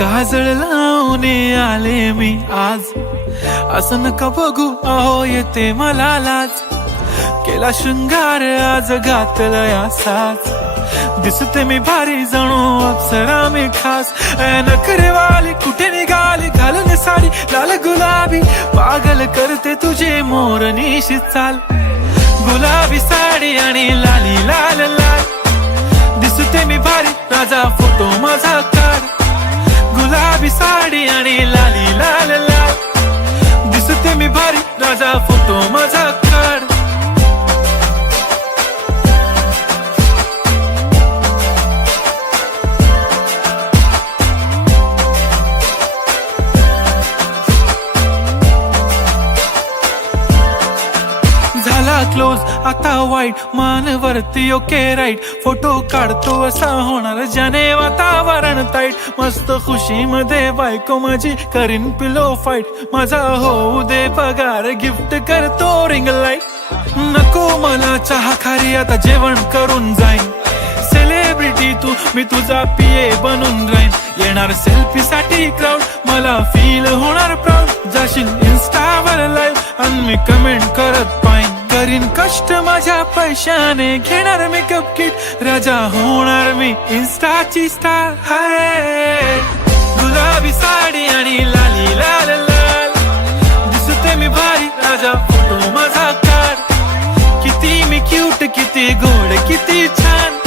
काजळ लावून आले मी आज, असं नका बघू अहो येते मला लाज. केला शृंगार आज घातलाय असाच, दिसते मी भारी जणू अप्सरा मी खास. नखरेवाली कुठे निघाली घालून साडी लाल गुलाबी, पागल करते तुझे मोरनीशी चाल. गुलाबी साडी आणि लाली लाल लाल, दिसते मी भारी राजा फोटो माझा काढ. गुलाबी साडी आणि लाली लाल लाल, दिसते मी भारी राजा फोटो माझा काढ. झाला क्लोज आता वाईट, मानवरती ओके राईट. फोटो काढतो असा होणार ज्याने वातावरण ताईट. मस्त खुशी मध्ये बायको माझी करीन पिलो फाईट. माझा होऊ दे पगार गिफ्ट करतो रिंग लाईट. नको मला चहा खारी आता जेवण करून जाईन. सेलिब्रिटी तू मी तुझा पिये बनून राहीन. येणार सेल्फी साठी क्राऊड मला फील होणार प्राऊड. जाशील इन्स्टावर लाईव्ह आणि मी कमेंट करत पाईन. करीन कष्ट माझ्या पैशाने घेणार मेकअप किट. राजा होणार मी इन्स्टाची स्टार. हाय गुलाबी साडी आणि लाली लाल लाल, दिसते मी भारी राजा फोटो माझा काढ. किती मी क्यूट किती गोड किती छान,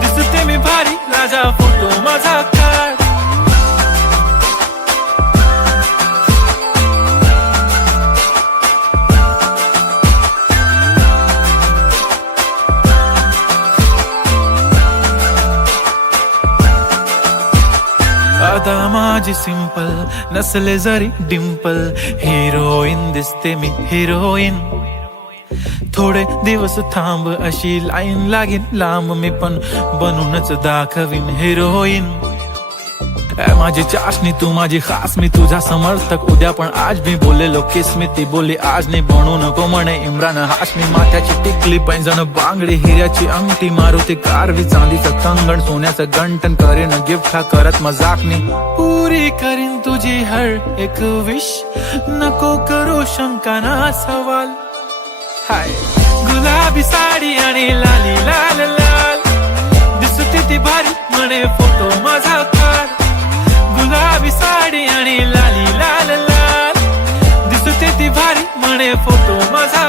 दिसते मी भारी राजा फोटो माझा काढ. आता माझी सिंपल नसले जरी डिंपल, हिरोईन दिसते मी हिरोईन. थोडे दिवस थांब अशी लाईन लागेल लांब, मी पण बनूनच दाखवीन हिरोईन. माझी चाशनी तू माझी खास, मी तुझा समर्थक उद्या पण आज. मी बोललेलो किस मी ती बोली आज नाही. बनू नको म्हणे इम्रान हाशमी. माथ्याची टिकली पैंजण बांगडी, हिऱ्याची अंगठी, मारुती कारवी, चांदीचं कंगण, सोन्याचं गंटन. करीन गिफ्ट हा करत मजाकनी. पुरी करीन तुझी हर एक विश, नको करू शंका ना सवाल. हाय गुलाबी साडी आणि लाली लाल लाल, दिसते ती भारी म्हणे फोटो माझा काढ. गुलाबी साडी आणि लाली लाल लाल, दिसते ती भारी म्हणे फोटो माझा.